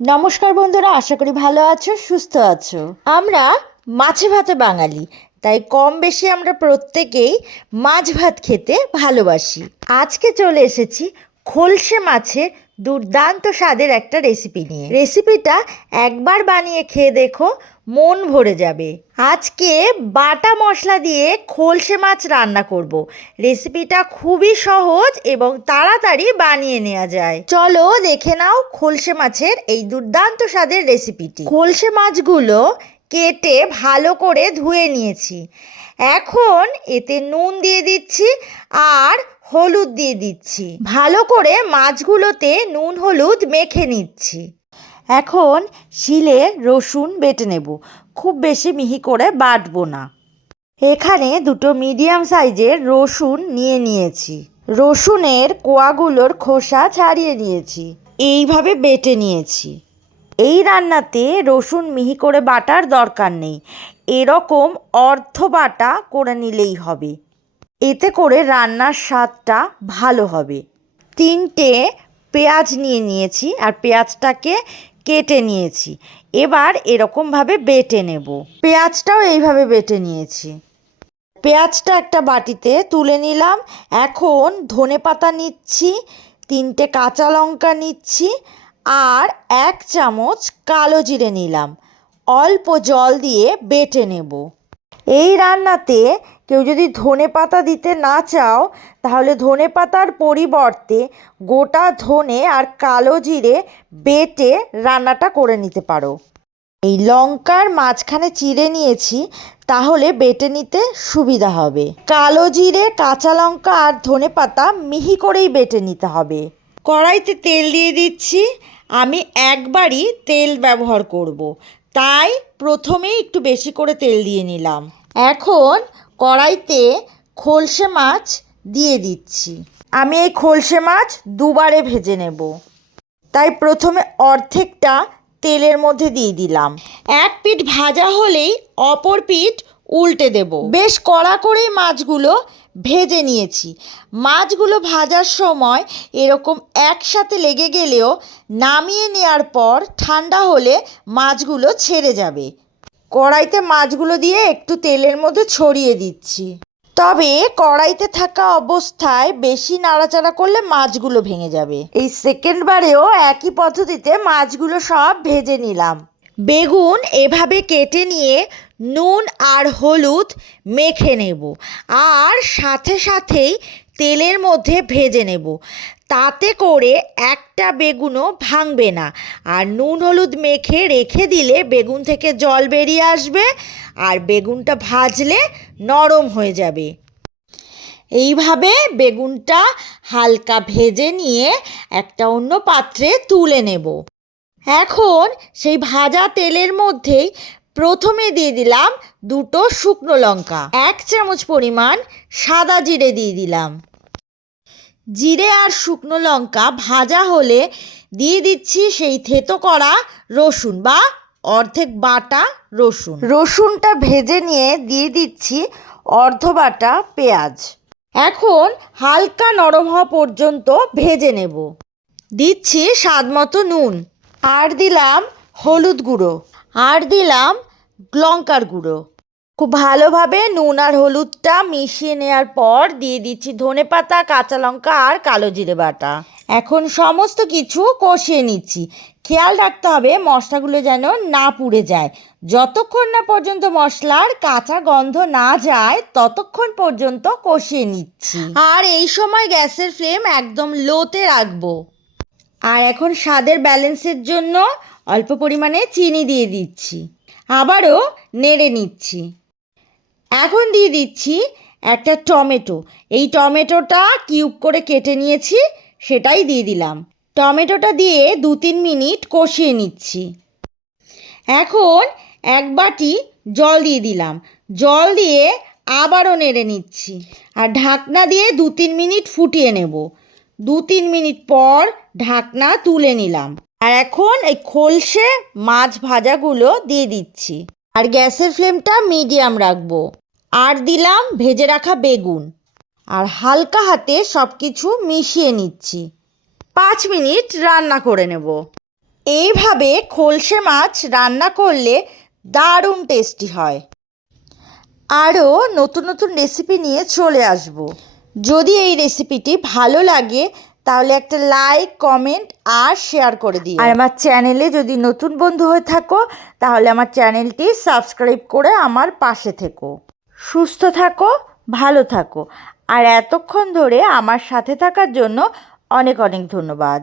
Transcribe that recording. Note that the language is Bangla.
নমস্কার বন্ধুরা, আশা করি ভালো আছো, সুস্থ আছো। আমরা মাছে ভাতে বাঙালি, তাই কম বেশি আমরা প্রত্যেকেই মাছ ভাত খেতে ভালোবাসি। আজকে চলে এসেছি খোলসে মাছের দুর্দান্ত স্বাদের একটা রেসিপি নিয়ে। রেসিপিটা একবার বানিয়ে খেয়ে দেখো মন ভরে যাবে। আজকে বাটা মশলা দিয়ে খোলসে মাছ রান্না করব। রেসিপিটা খুবই সহজ এবং তাড়াতাড়ি বানিয়ে নেওয়া যায়। চলো দেখে নাও খোলসে মাছের এই দুর্দান্ত স্বাদের রেসিপিটি। খোলসে মাছগুলো কেটে ভালো করে ধুয়ে নিয়েছি। এখন এতে নুন দিয়ে দিচ্ছি আর হলুদ দিয়ে দিচ্ছি। ভালো করে মাছগুলোতে নুন হলুদ মেখে নিচ্ছি। এখন শিলে রসুন বেটে নেব। খুব বেশি মিহি করে বাটবো না। এখানে দুটো মিডিয়াম সাইজের রসুন নিয়ে নিয়েছি। রসুনের কোয়াগুলোর খোসা ছাড়িয়ে নিয়েছি। এইভাবে বেটে নিয়েছি। এই রান্নাতে রসুন মিহি করে বাটার দরকার নেই। এরকম অর্ধ বাটা করে নিলেই হবে। এতে করে রান্নার স্বাদটা ভালো হবে। তিনটে পেঁয়াজ নিয়ে নিয়েছি আর পেঁয়াজটাকে কেটে নিয়েছি। এবার এরকমভাবে বেটে নেব। পেঁয়াজটাও এইভাবে বেটে নিয়েছি। পেঁয়াজটা একটা বাটিতে তুলে নিলাম। এখন ধনে পাতা নিচ্ছি, তিনটে কাঁচা লঙ্কা নিচ্ছি আর এক চামচ কালো জিরে নিলাম। অল্প জল দিয়ে বেটে নেব। এই রান্নাতে কেউ যদি ধনে পাতা দিতে না চাও, তাহলে ধনে পাতার পরিবর্তে গোটা ধনে আর কালো জিরে বেটে রান্নাটা করে নিতে পারো। এই লঙ্কার মাঝখানে চিড়ে নিয়েছি, তাহলে বেটে নিতে সুবিধা হবে। কালো জিরে, কাঁচা লঙ্কা আর ধনে পাতা মিহি করেই বেটে নিতে হবে। কড়াইতে তেল দিয়ে দিচ্ছি। আমি একবারই তেল ব্যবহার করব। তাই প্রথমেই একটু বেশি করে তেল দিয়ে নিলাম। এখন কড়াইতে খোলসে মাছ দিয়ে দিচ্ছি। আমি এই খোলসে মাছ দুবারে ভেজে নেব। তাই প্রথমে অর্ধেকটা তেলের মধ্যে দিয়ে দিলাম। এক পিঠ ভাজা হলেই অপর পিঠ উল্টে দেব। বেশ কড়া করেই মাছগুলো ভেজে নিয়েছি। মাছগুলো ভাজার সময় এরকম একসাথে লেগে গেলেও নামিয়ে নেওয়ার পর ঠান্ডা হলে মাছগুলো ছেড়ে যাবে। কড়াইতে মাছগুলো দিয়ে একটু তেলের মধ্যে ছড়িয়ে দিচ্ছি। তবে কড়াইতে থাকা অবস্থায় বেশি নাড়াচাড়া করলে মাছগুলো ভেঙে যাবে। এই সেকেন্ড বারেও একই পদ্ধতিতে মাছগুলো সব ভেজে নিলাম। বেগুন এভাবে কেটে নিয়ে নুন আর হলুদ মেখে নেব আর সাথে সাথেই তেলের মধ্যে ভেজে নেব। তাতে করে একটা বেগুনও ভাঙবে না। আর নুন হলুদ মেখে রেখে দিলে বেগুন থেকে জল বেরিয়ে আসবে আর বেগুনটা ভাজলে নরম হয়ে যাবে। এইভাবে বেগুনটা হালকা ভেজে নিয়ে একটা অন্য পাত্রে তুলে নেব। এখন সেই ভাজা তেলের মধ্যেই প্রথমে দিয়ে দিলাম দুটো শুকনো লঙ্কা। এক চামচ পরিমাণ সাদা জিরে দিয়ে দিলাম। জিরে আর শুকনো লঙ্কা ভাজা হলে দিয়ে দিচ্ছি সেই থেতো করা রসুন বা অর্ধেক বাটা রসুন। রসুনটা ভেজে নিয়ে দিয়ে দিচ্ছি অর্ধ বাটা পেঁয়াজ। এখন হালকা নরম হওয়া পর্যন্ত ভেজে নেব। দিচ্ছি স্বাদ মতো নুন। আর দিলাম হলুদ গুঁড়ো। আর দিলাম লঙ্কার গুঁড়ো। খুব ভালোভাবে নুন আর হলুদটা মিশিয়ে নেওয়ার পর দিয়ে দিচ্ছি ধনে পাতা, কাঁচা লঙ্কা আর কালো জিরে বাটা। এখন সমস্ত কিছু কষিয়ে নিচ্ছি। খেয়াল রাখতে হবে মশলাগুলো যেন না পুড়ে যায়। যতক্ষণ না পর্যন্ত মশলার কাঁচা গন্ধ না যায়, ততক্ষণ পর্যন্ত কষিয়ে নিচ্ছি। আর এই সময় গ্যাসের ফ্লেম একদম লোতে রাখব। আর এখন স্বাদের ব্যালেন্সের জন্য অল্প পরিমাণে চিনি দিয়ে দিচ্ছি। আবারও নেড়ে নিচ্ছি। এখন দিয়ে দিচ্ছি একটা টমেটো। এই টমেটোটা কিউব করে কেটে নিয়েছি, সেটাই দিয়ে দিলাম। টমেটোটা দিয়ে দু তিন মিনিট কষিয়ে নিচ্ছি। এখন এক বাটি জল দিয়ে দিলাম। জল দিয়ে আবারও নেড়ে নিচ্ছি। আর ঢাকনা দিয়ে দু তিন মিনিট ফুটিয়ে নেব। দু তিন মিনিট পর ঢাকনা তুলে নিলাম। আর এখন এই খোলসে মাছ ভাজাগুলো দিয়ে দিচ্ছি। আর গ্যাসের ফ্লেমটা মিডিয়াম রাখব। আর দিলাম ভেজে রাখা বেগুন। আর হালকা হাতে সব কিছু মিশিয়ে নিচ্ছি। পাঁচ মিনিট রান্না করে নেব। এইভাবে খোলসে মাছ রান্না করলে দারুণ টেস্টি হয়। আরও নতুন নতুন রেসিপি নিয়ে চলে আসব। যদি এই রেসিপিটি ভালো লাগে তাহলে একটা লাইক কমেন্ট আর শেয়ার করে দিও। আর আমার চ্যানেলে যদি নতুন বন্ধু হয়ে থাকো, তাহলে আমার চ্যানেলটি সাবস্ক্রাইব করে আমার পাশে থেকো। সুস্থ থাকো, ভালো থাকো। আর এতক্ষণ ধরে আমার সাথে থাকার জন্য অনেক অনেক ধন্যবাদ।